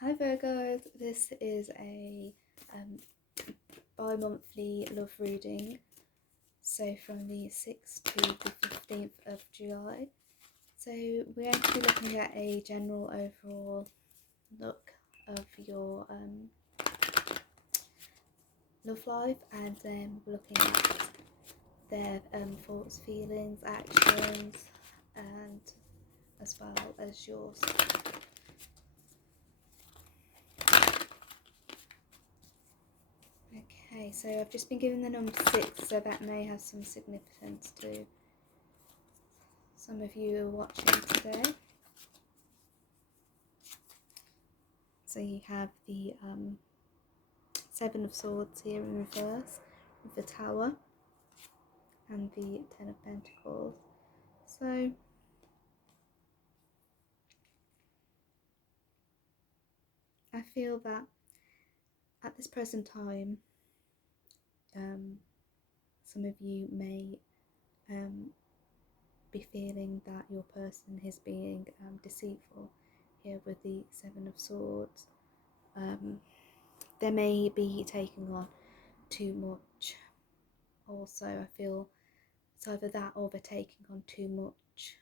Hi Virgos, this is a bi-monthly love reading, so from the 6th to the 15th of July. So we're going to be looking at a general overall look of your love life, and then we're looking at their thoughts, feelings, actions, and as well as yours. Okay, so I've just been given the number 6, so that may have some significance to some of you are watching today. So you have the 7 of Swords here in reverse, with the Tower, and the 10 of Pentacles. So I feel that at this present time, some of you may be feeling that your person is being deceitful here with the 7 of Swords. They may be taking on too much. Also, I feel it's either that or they're taking on too much,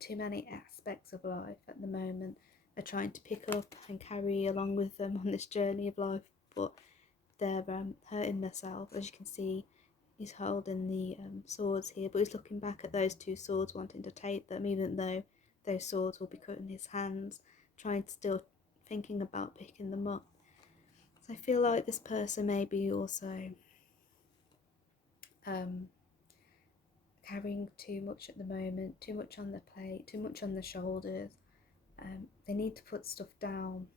too many aspects of life at the moment. They're trying to pick up and carry along with them on this journey of life, but they're hurting themselves. As you can see, he's holding the swords here, but he's looking back at those 2 swords, wanting to take them, even though those swords will be cut in his hands, trying to still thinking about picking them up. So I feel like this person may be also carrying too much at the moment, too much on the plate, too much on the shoulders. They need to put stuff down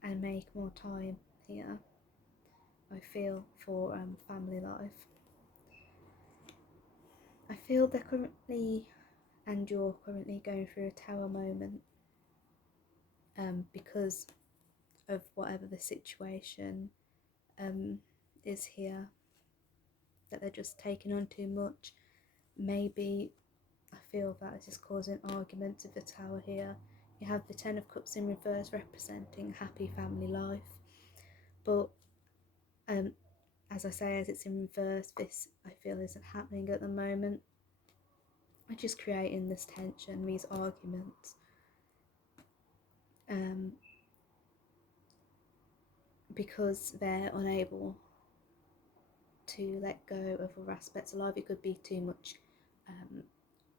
and make more time here, I feel, for family life. I feel they're currently, and you're currently going through a tower moment because of whatever the situation is here, that they're just taking on too much. Maybe I feel that this is causing arguments with the Tower here. You have the 10 of Cups in reverse, representing happy family life. But as I say, as it's in reverse, this I feel isn't happening at the moment, which is creating this tension, these arguments. Because they're unable to let go of other aspects of life. It could be too much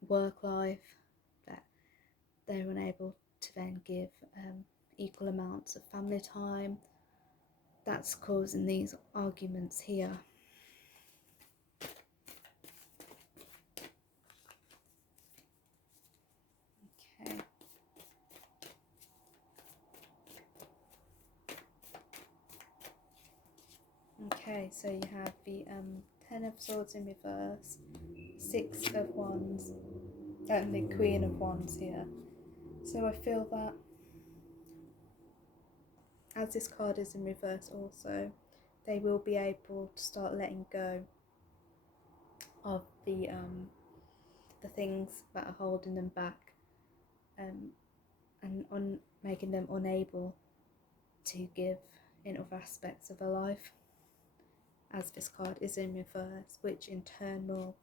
work life, that they're unable to then give equal amounts of family time. That's causing these arguments here. Okay. Okay, so you have the 10 of Swords in reverse, 6 of Wands, and the Queen of Wands here. So I feel that as this card is in reverse also, they will be able to start letting go of the things that are holding them back, and making them unable to give in other aspects of their life, as this card is in reverse, which in turn will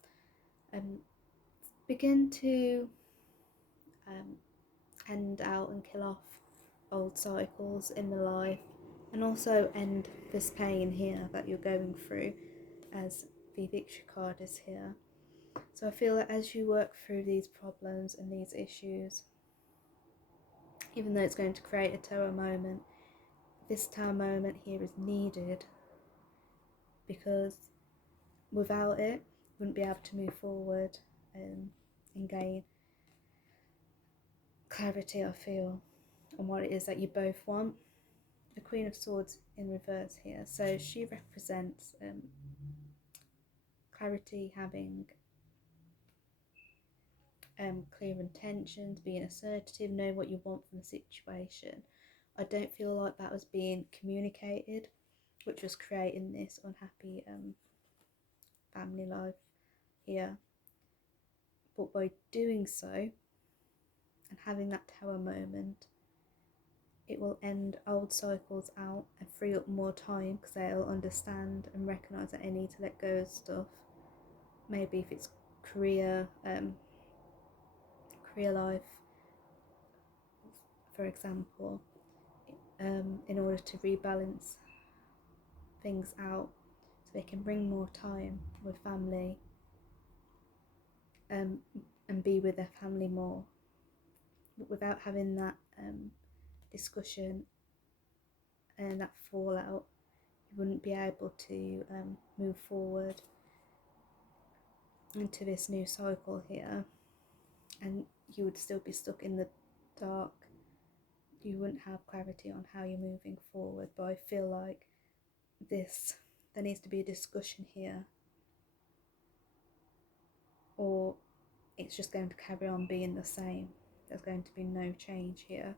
begin to end out and kill off old cycles in the life, and also end this pain here that you're going through, as the victory card is here. So I feel that as you work through these problems and these issues, even though it's going to create a tower moment, this tower moment here is needed, because without it, you wouldn't be able to move forward and gain clarity, I feel, on what it is that you both want. The Queen of Swords in reverse here, so she represents clarity, having clear intentions, being assertive, know what you want from the situation. I don't feel like that was being communicated, which was creating this unhappy family life here. But by doing so and having that tower moment, it will end old cycles out and free up more time, because they'll understand and recognise that they need to let go of stuff. Maybe if it's career life, for example, in order to rebalance things out, so they can bring more time with family, and be with their family more. But without having that discussion and that fallout, you wouldn't be able to move forward into this new cycle here, and you would still be stuck in the dark. You wouldn't have clarity on how you're moving forward. But I feel like there needs to be a discussion here, or it's just going to carry on being the same. There's going to be no change here.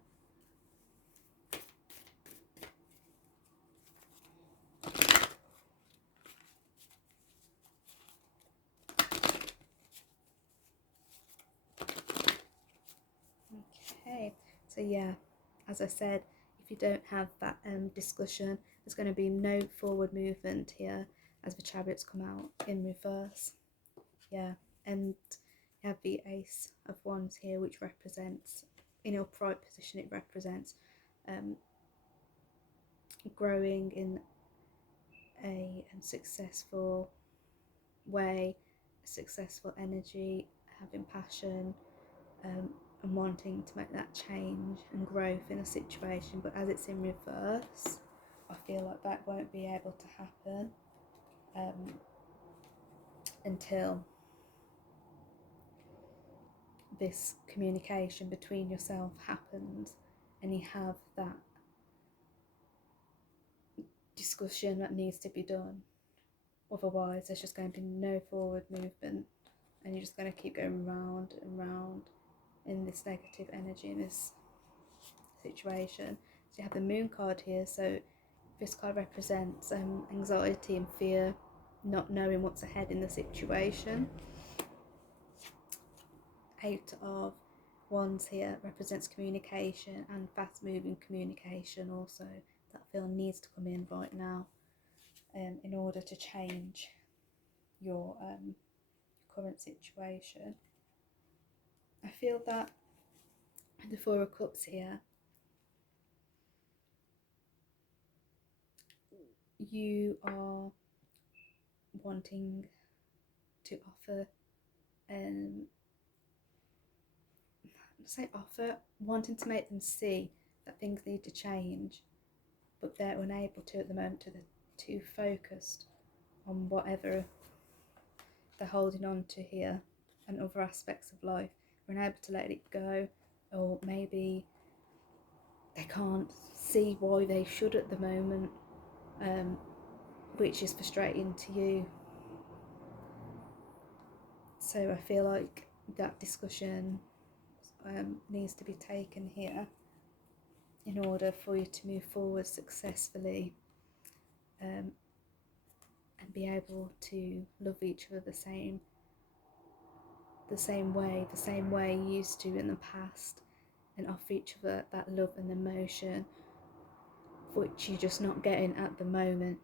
Okay, so yeah, as I said, if you don't have that discussion, there's going to be no forward movement here as the Chariots come out in reverse. Yeah, and you have the Ace of Wands here, which represents, in upright position, it represents growing in a successful way, a successful energy, having passion, and wanting to make that change and growth in a situation. But as it's in reverse, I feel like that won't be able to happen until this communication between yourself happens and you have that discussion that needs to be done. Otherwise, there's just going to be no forward movement, and you're just going to keep going round and round in this negative energy, in this situation. So you have the Moon card here. So this card represents anxiety and fear, not knowing what's ahead in the situation. Eight of Wands here represents communication, and fast moving communication also, that feel needs to come in right now in order to change your current situation. I feel that the Four of Cups here, you are wanting to offer wanting to make them see that things need to change, but they're unable to at the moment, to too focused on whatever they're holding on to here and other aspects of life. They're unable to let it go, or maybe they can't see why they should at the moment, which is frustrating to you. So I feel like that discussion needs to be taken here in order for you to move forward successfully and be able to love each other the same way you used to in the past, and offer each other that love and emotion which you're just not getting at the moment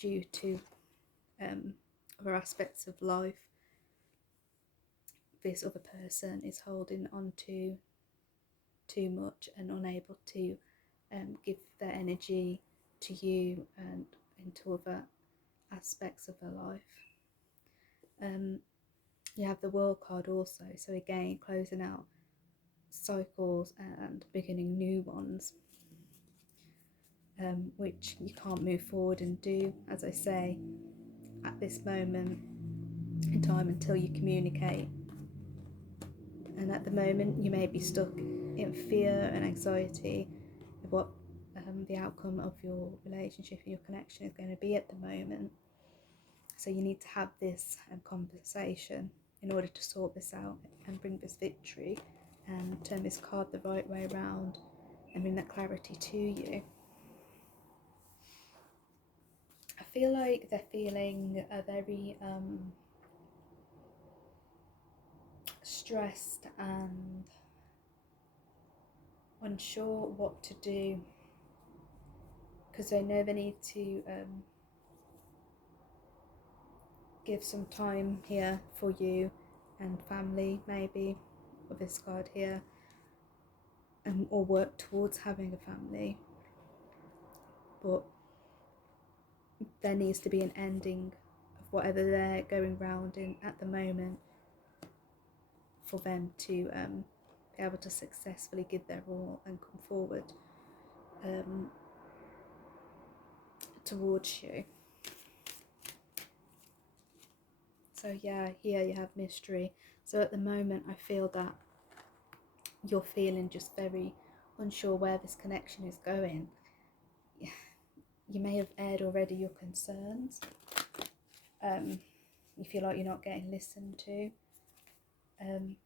due to other aspects of life. This other person is holding on to too much and unable to give their energy to you and into other aspects of their life. You have the World card also, so again, closing out cycles and beginning new ones, which you can't move forward and do, as I say, at this moment in time until you communicate. And at the moment you may be stuck in fear and anxiety of what the outcome of your relationship and your connection is going to be at the moment. So you need to have this conversation in order to sort this out and bring this victory and turn this card the right way around and bring that clarity to you. I feel like they're feeling a very stressed and unsure what to do, because they know they need to give some time here for you and family, maybe, with this card here, or work towards having a family. But there needs to be an ending of whatever they're going round in at the moment for them to be able to successfully give their all and come forward towards you. So yeah, here you have mystery. So at the moment I feel that you're feeling just very unsure where this connection is going. You may have aired already your concerns. You feel like you're not getting listened to.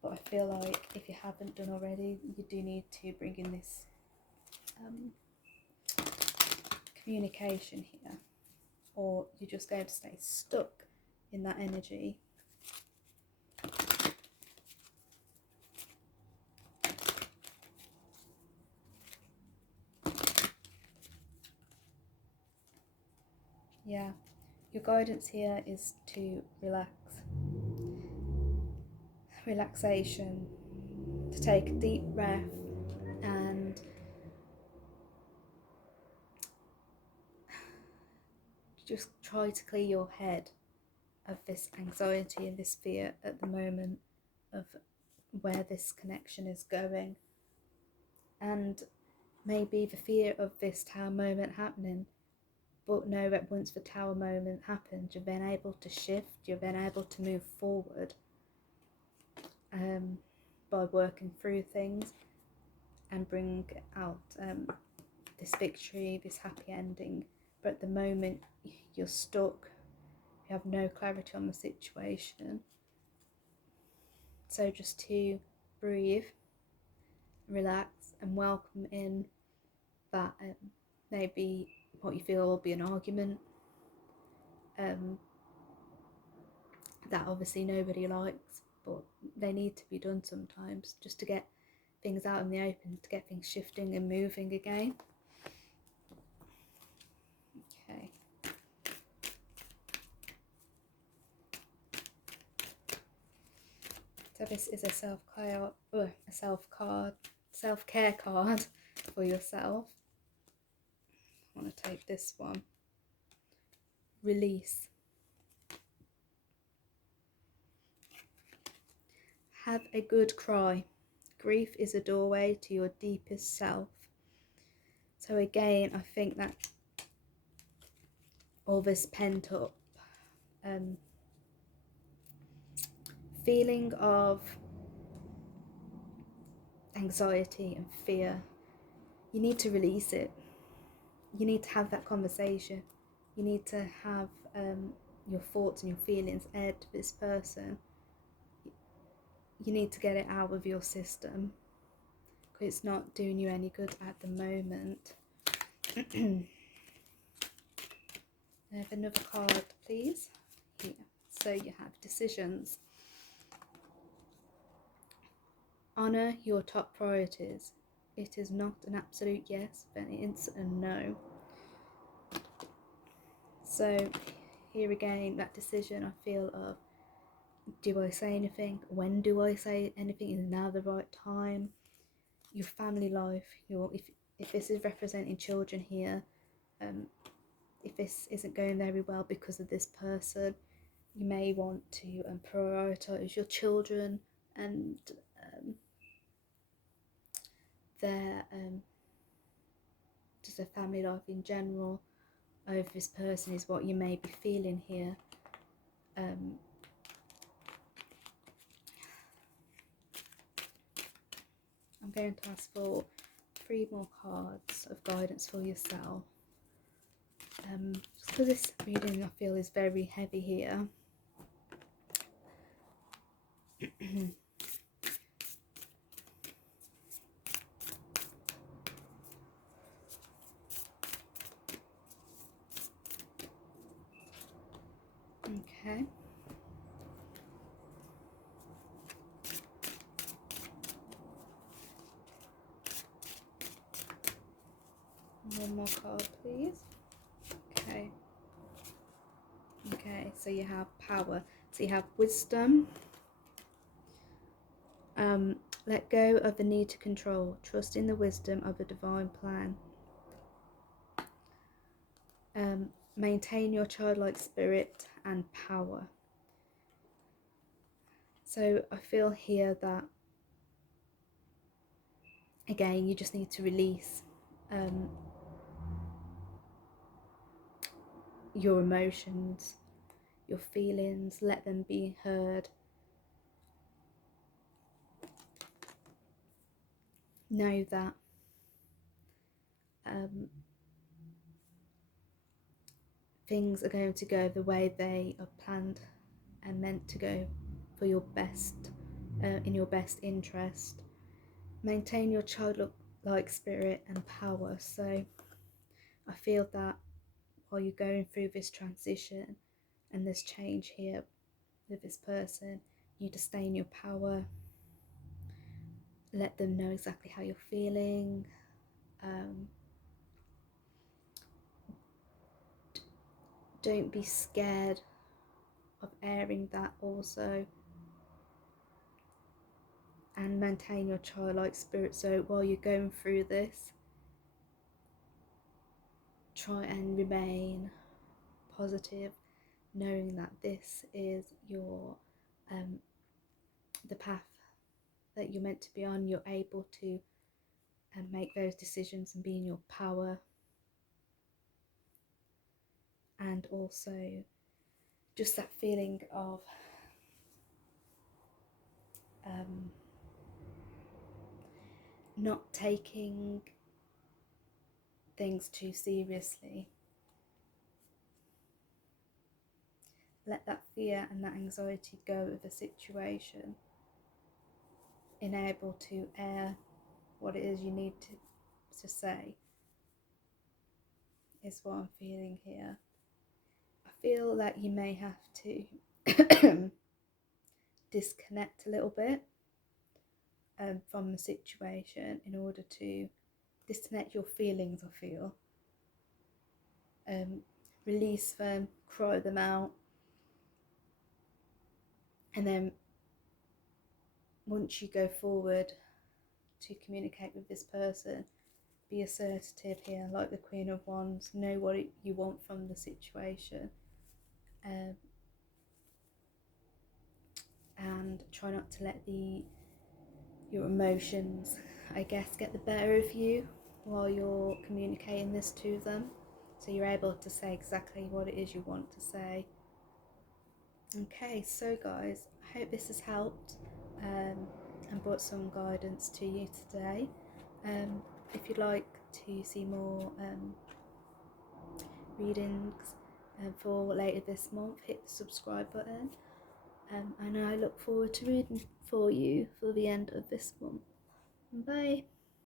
But I feel like if you haven't done already, you do need to bring in this communication here, or you're just going to stay stuck in that energy. Yeah, your guidance here is to relax. Relaxation, to take a deep breath and just try to clear your head of this anxiety and this fear at the moment of where this connection is going. And maybe the fear of this tower moment happening, but know that once the tower moment happens, you're then able to shift, you're then able to move forward by working through things and bring out this victory, this happy ending. But at the moment you're stuck, you have no clarity on the situation. So just to breathe, relax, and welcome in that maybe what you feel will be an argument that obviously nobody likes, but they need to be done sometimes just to get things out in the open, to get things shifting and moving again. Okay. So this is a self-care card for yourself. I want to take this one. Release. Have a good cry. Grief is a doorway to your deepest self. So again, I think that all this pent up feeling of anxiety and fear, you need to release it. You need to have that conversation. You need to have your thoughts and your feelings aired to this person. You need to get it out of your system because it's not doing you any good at the moment. Have another card, please. Here. So you have decisions. Honour your top priorities. It is not an absolute yes, but it's a no. So here again, that decision I feel of, do I say anything? When do I say anything? Is now the right time? Your family life, if this is representing children here, if this isn't going very well because of this person, you may want to prioritise your children and their just a family life in general over this person is what you may be feeling here. I'm going to ask for 3 more cards of guidance for yourself. Just because this reading I feel is very heavy here. Okay. One more card, please. Okay. Okay, so you have power. So you have wisdom. Let go of the need to control. Trust in the wisdom of a divine plan. Maintain your childlike spirit and power. So I feel here that, again, you just need to release your emotions, your feelings, let them be heard. Know that things are going to go the way they are planned and meant to go for your best, in your best interest. Maintain your childlike spirit and power. So I feel that while you're going through this transition and this change here with this person, you just stay in your power. Let them know exactly how you're feeling. Don't be scared of airing that also, and maintain your childlike spirit. So while you're going through this, try and remain positive, knowing that this is your the path that you're meant to be on. You're able to make those decisions and be in your power. And also just that feeling of not taking things too seriously. Let that fear and that anxiety go with the situation, enable to air what it is you need to say, is what I'm feeling here. I feel that you may have to disconnect a little bit from the situation in order to disconnect your feelings. I feel release them, cry them out, and then once you go forward to communicate with this person, be assertive here, like the Queen of Wands. Know what you want from the situation, and try not to let your emotions, I guess, get the better of you while you're communicating this to them, so you're able to say exactly what it is you want to say. Okay, so guys, I hope this has helped and brought some guidance to you today. If you'd like to see more readings for later this month, hit the subscribe button, and I look forward to reading for you for the end of this month. Bye.